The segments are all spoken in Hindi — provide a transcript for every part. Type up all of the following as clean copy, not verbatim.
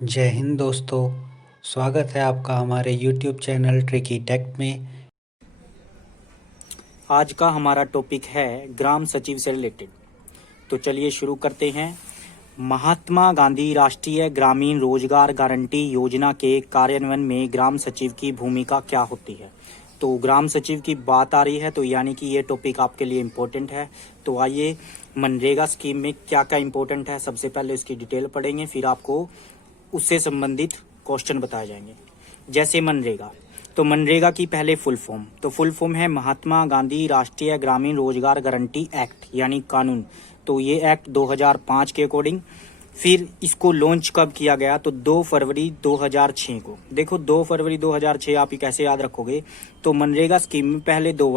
जय हिंद दोस्तों। स्वागत है आपका हमारे YouTube चैनल ट्रिकी टेक में। आज का हमारा टॉपिक है ग्राम सचिव से रिलेटेड। तो चलिए शुरू करते हैं। महात्मा गांधी राष्ट्रीय ग्रामीण रोजगार गारंटी योजना के कार्यान्वयन में ग्राम सचिव की भूमिका क्या होती है। तो ग्राम सचिव की बात आ रही है तो यानी कि ये टॉपिक आपके लिए इम्पोर्टेंट है। तो आइए मनरेगा स्कीम में क्या क्या इम्पोर्टेंट है, सबसे पहले उसकी डिटेल पढ़ेंगे, फिर आपको उससे संबंधित क्वेश्चन बताए जाएंगे। जैसे मनरेगा, तो मनरेगा की पहले फुल फॉर्म है महात्मा गांधी राष्ट्रीय ग्रामीण रोजगार गारंटी एक्ट यानी कानून। तो ये एक्ट 2005 के अकॉर्डिंग, फिर इसको लॉन्च कब किया गया तो 2 फरवरी 2006 को। देखो 2 फरवरी 2006 आप कैसे याद रखोगे। तो मनरेगा स्कीम में पहले दो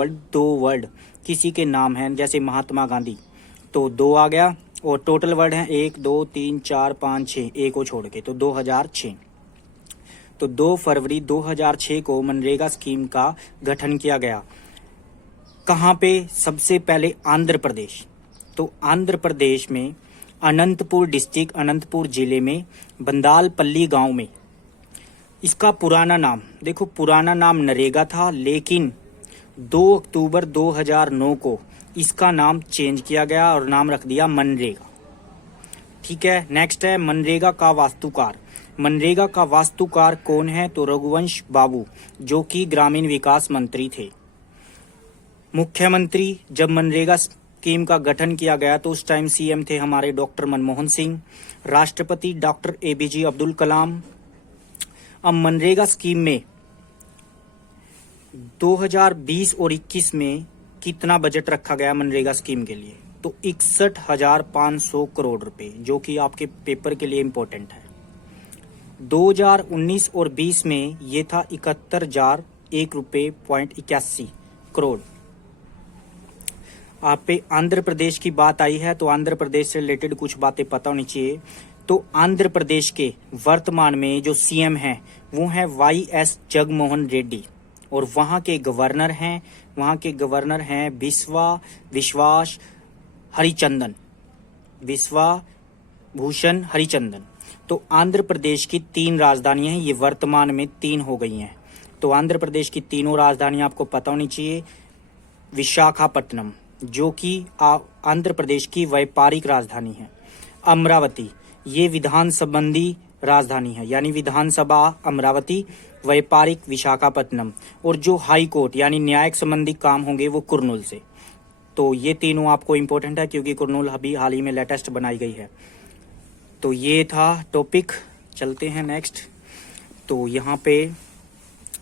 वर्ड किसी के नाम हैं, जैसे महात्मा गांधी तो 2 आ गया, और टोटल वर्ड हैं 1 2 3 4 5 6, एक को छोड़ के, तो 2006। तो 2 फरवरी 2006 को मनरेगा स्कीम का गठन किया गया। कहाँ पे? सबसे पहले आंध्र प्रदेश। तो आंध्र प्रदेश में अनंतपुर डिस्ट्रिक्ट, अनंतपुर जिले में बंदालपल्ली गांव में। इसका पुराना नाम, देखो पुराना नाम नरेगा था, लेकिन 2 अक्टूबर 2009 को इसका नाम चेंज किया गया और नाम रख दिया मनरेगा। ठीक है। नेक्स्ट है मनरेगा का वास्तुकार। मनरेगा का वास्तुकार कौन है? तो रघुवंश बाबू, जो कि ग्रामीण विकास मंत्री थे। मुख्यमंत्री, जब मनरेगा स्कीम का गठन किया गया तो उस टाइम सीएम थे हमारे डॉक्टर मनमोहन सिंह। राष्ट्रपति डॉक्टर एपीजे अब्दुल कलाम। अब मनरेगा स्कीम में 2020 और 21 में कितना बजट रखा गया मनरेगा स्कीम के लिए? तो 61,500 करोड़ रुपए, जो कि आपके पेपर के लिए इम्पोर्टेंट है। 2019 और 20 में ये था 71,001 रुपए .81 करोड़। आप पे आंध्र प्रदेश की बात आई है तो आंध्र प्रदेश से रिलेटेड कुछ बातें पता होनी चाहिए। तो आंध्र प्रदेश के वर्तमान में जो सीएम हैं वो हैं YS जगनमोहन रेड्डी, और वहाँ के गवर्नर हैं विश्वास भूषण हरिचंदन। तो आंध्र प्रदेश की 3 राजधानियां हैं, ये वर्तमान में 3 हो गई हैं। तो आंध्र प्रदेश की तीनों राजधानियां आपको पता होनी चाहिए। विशाखापट्टनम, जो कि आंध्र प्रदेश की व्यापारिक राजधानी है। अमरावती, ये विधान संबंधी राजधानी है, यानी विधानसभा अमरावती, व्यापारिक विशाखापट्टनम, और जो हाई कोर्ट यानी न्यायिक संबंधी काम होंगे वो कुर्नूल से। तो ये तीनों आपको इम्पोर्टेंट है क्योंकि कुर्नूल अभी हाल ही में लेटेस्ट बनाई गई है। तो ये था टॉपिक। चलते हैं नेक्स्ट। तो यहाँ पे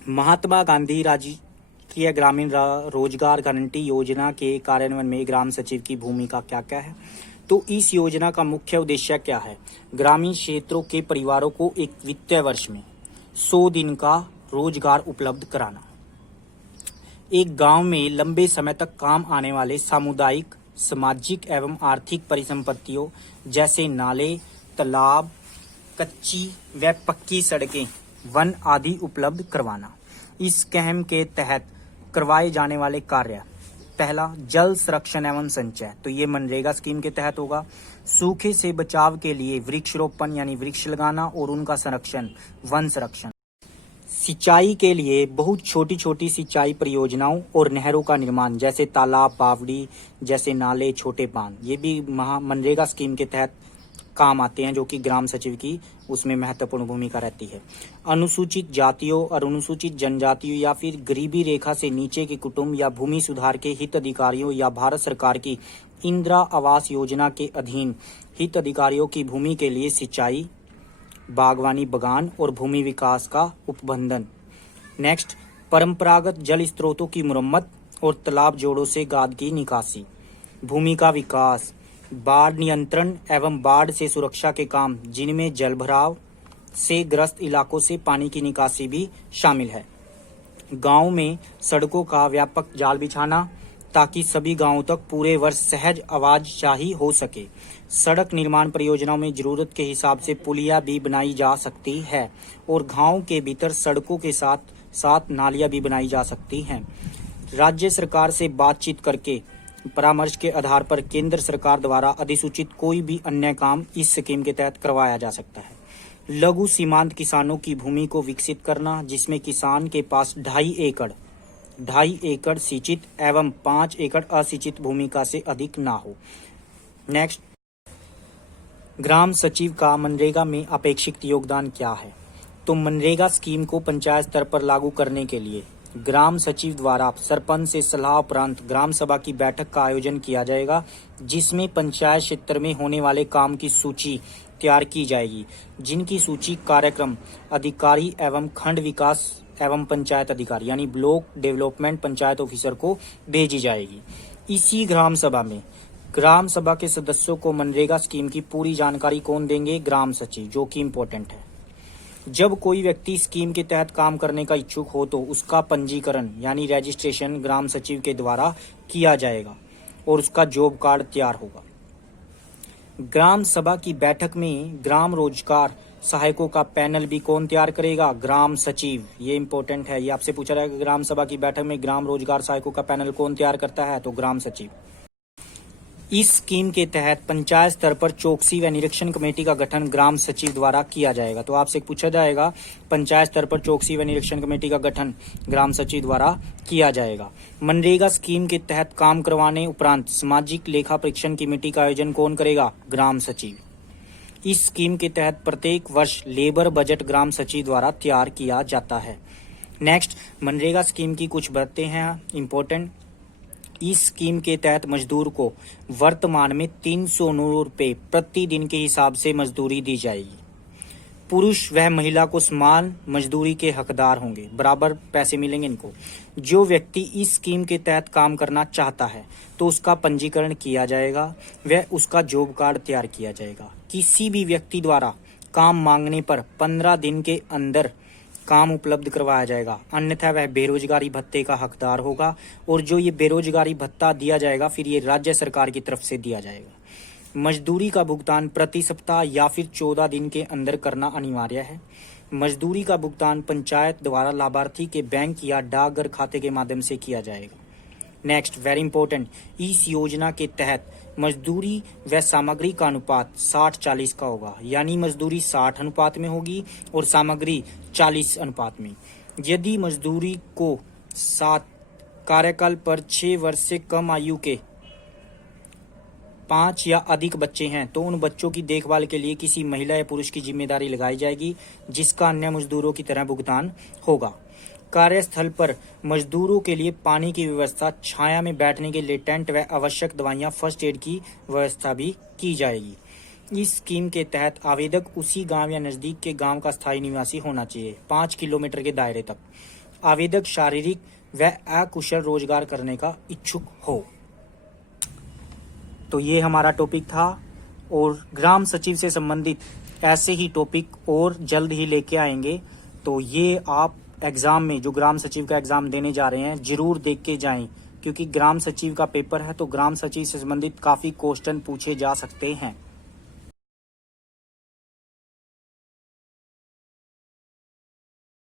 महात्मा गांधी राष्ट्रीय ग्रामीण रोजगार गारंटी योजना के कार्यान्वयन में ग्राम सचिव की भूमिका क्या क्या है। तो इस योजना का मुख्य उद्देश्य क्या है? ग्रामीण क्षेत्रों के परिवारों को एक वित्तीय वर्ष में 100 दिन का रोजगार उपलब्ध कराना। एक गांव में लंबे समय तक काम आने वाले सामुदायिक, सामाजिक एवं आर्थिक परिसंपत्तियों जैसे नाले, तालाब, कच्ची व पक्की सड़कें, वन आदि उपलब्ध करवाना। इस स्कीम के तहत करवाए जाने वाले कार्य: पहला, जल संरक्षण एवं संचय, तो ये मनरेगा स्कीम के तहत होगा। सूखे से बचाव के लिए वृक्षारोपण यानी वृक्ष लगाना और उनका संरक्षण, वन संरक्षण। सिंचाई के लिए बहुत छोटी छोटी सिंचाई परियोजनाओं और नहरों का निर्माण, जैसे तालाब, बावड़ी, जैसे नाले, छोटे बांध, ये भी मनरेगा स्कीम के तहत काम आते हैं, जो कि ग्राम सचिव की उसमें महत्वपूर्ण भूमिका रहती है। अनुसूचित जातियों और अनुसूचित जनजातियों या फिर गरीबी रेखा से नीचे के कुटुंब या भूमि सुधार के हित अधिकारियों या भारत सरकार की इंदिरा आवास योजना के अधीन हित अधिकारियों की भूमि के लिए सिंचाई, बागवानी, बगान और भूमि विकास का उपबंधन। नेक्स्ट, परंपरागत जल स्रोतों की मुरम्मत और तालाब जोड़ों से गाद की निकासी। भूमि का विकास, बाढ़ नियंत्रण एवं बाढ़ से सुरक्षा के काम, जिनमें जलभराव से ग्रस्त इलाकों से पानी की निकासी भी शामिल है। गांव में सड़कों का व्यापक जाल बिछाना ताकि सभी गांवों तक पूरे वर्ष सहज आवाजाही हो सके। सड़क निर्माण परियोजनाओं में जरूरत के हिसाब से पुलिया भी बनाई जा सकती है और गांव के भीतर सड़कों के साथ साथ नालियां भी बनाई जा सकती हैं। राज्य सरकार से बातचीत करके परामर्श के आधार पर केंद्र सरकार द्वारा अधिसूचित कोई भी अन्य काम इस स्कीम के तहत करवाया जा सकता है। लघु सीमांत किसानों की भूमि को विकसित करना, जिसमें किसान के पास 2.5 एकड़ सिंचित एवं 5 एकड़ असिंचित भूमिका से अधिक ना हो। नेक्स्ट, ग्राम सचिव का मनरेगा में अपेक्षित योगदान क्या है? तो मनरेगा स्कीम को पंचायत स्तर पर लागू करने के लिए ग्राम सचिव द्वारा सरपंच से सलाह उपरांत ग्राम सभा की बैठक का आयोजन किया जाएगा, जिसमें पंचायत क्षेत्र में होने वाले काम की सूची तैयार की जाएगी, जिनकी सूची कार्यक्रम अधिकारी एवं खंड विकास एवं पंचायत अधिकारी यानी ब्लॉक डेवलपमेंट पंचायत ऑफिसर को भेजी जाएगी। इसी ग्राम सभा में ग्राम सभा के सदस्यों को मनरेगा स्कीम की पूरी जानकारी कौन देंगे? ग्राम सचिव, जो कि इम्पोर्टेंट है। जब कोई व्यक्ति स्कीम के तहत काम करने का इच्छुक हो तो उसका पंजीकरण यानी रजिस्ट्रेशन ग्राम सचिव के द्वारा किया जाएगा और उसका जॉब कार्ड तैयार होगा। ग्राम सभा की बैठक में ग्राम रोजगार सहायकों का पैनल भी कौन तैयार करेगा? ग्राम सचिव। ये इंपॉर्टेंट है, ये आपसे पूछा जाएगा ग्राम सभा की बैठक में ग्राम रोजगार सहायकों का पैनल कौन तैयार करता है? तो ग्राम सचिव। इस स्कीम के तहत पंचायत स्तर पर चौकसी व निरीक्षण कमेटी का गठन ग्राम सचिव द्वारा किया जाएगा। तो आपसे पूछा जाएगा पंचायत स्तर पर चौकसी व निरीक्षण कमेटी का गठन ग्राम सचिव द्वारा किया जाएगा। मनरेगा स्कीम के तहत काम करवाने उपरांत सामाजिक लेखा परीक्षण कमेटी का आयोजन कौन करेगा? ग्राम सचिव। इस स्कीम के तहत प्रत्येक वर्ष लेबर बजट ग्राम सचिव द्वारा तैयार किया जाता है। नेक्स्ट, मनरेगा स्कीम की कुछ बातें हैं इंपॉर्टेंट। इस स्कीम के तहत मजदूर को वर्तमान में 309 रुपये प्रतिदिन के हिसाब से मजदूरी दी जाएगी। पुरुष व महिला को समान मजदूरी के हकदार होंगे, बराबर पैसे मिलेंगे इनको। जो व्यक्ति इस स्कीम के तहत काम करना चाहता है तो उसका पंजीकरण किया जाएगा व उसका जॉब कार्ड तैयार किया जाएगा। किसी भी व्यक्ति द्वारा काम मांगने पर 15 दिन के अंदर काम उपलब्ध करवाया जाएगा, अन्यथा वह बेरोजगारी भत्ते का हकदार होगा। और जो ये बेरोजगारी भत्ता दिया जाएगा फिर ये राज्य सरकार की तरफ से दिया जाएगा। मजदूरी का भुगतान प्रति सप्ताह या फिर 14 दिन के अंदर करना अनिवार्य है। मजदूरी का भुगतान पंचायत द्वारा लाभार्थी के बैंक या डाकघर खाते के माध्यम से किया जाएगा। नेक्स्ट, वेरी इंपॉर्टेंट, इस योजना के तहत मजदूरी व सामग्री का अनुपात 60-40 का होगा, यानी मजदूरी 60 अनुपात में होगी और सामग्री 40 अनुपात में। यदि मजदूरी को 7 कार्यकाल पर 6 वर्ष से कम आयु के 5 या अधिक बच्चे हैं तो उन बच्चों की देखभाल के लिए किसी महिला या पुरुष की जिम्मेदारी लगाई जाएगी, जिसका अन्य मजदूरों की तरह भुगतान होगा। कार्यस्थल पर मजदूरों के लिए पानी की व्यवस्था, छाया में बैठने के लिए टेंट व आवश्यक दवाइयां, फर्स्ट एड की व्यवस्था भी की जाएगी। इस स्कीम के तहत आवेदक उसी गांव या नजदीक के गांव का स्थायी निवासी होना चाहिए, 5 किलोमीटर के दायरे तक। आवेदक शारीरिक व अकुशल रोजगार करने का इच्छुक हो। तो ये हमारा टॉपिक था और ग्राम सचिव से संबंधित ऐसे ही टॉपिक और जल्द ही लेके आएंगे। तो ये आप एग्जाम में जो ग्राम सचिव का एग्जाम देने जा रहे हैं जरूर देख के जाएं, क्योंकि ग्राम सचिव का पेपर है तो ग्राम सचिव से संबंधित काफी क्वेश्चन पूछे जा सकते हैं।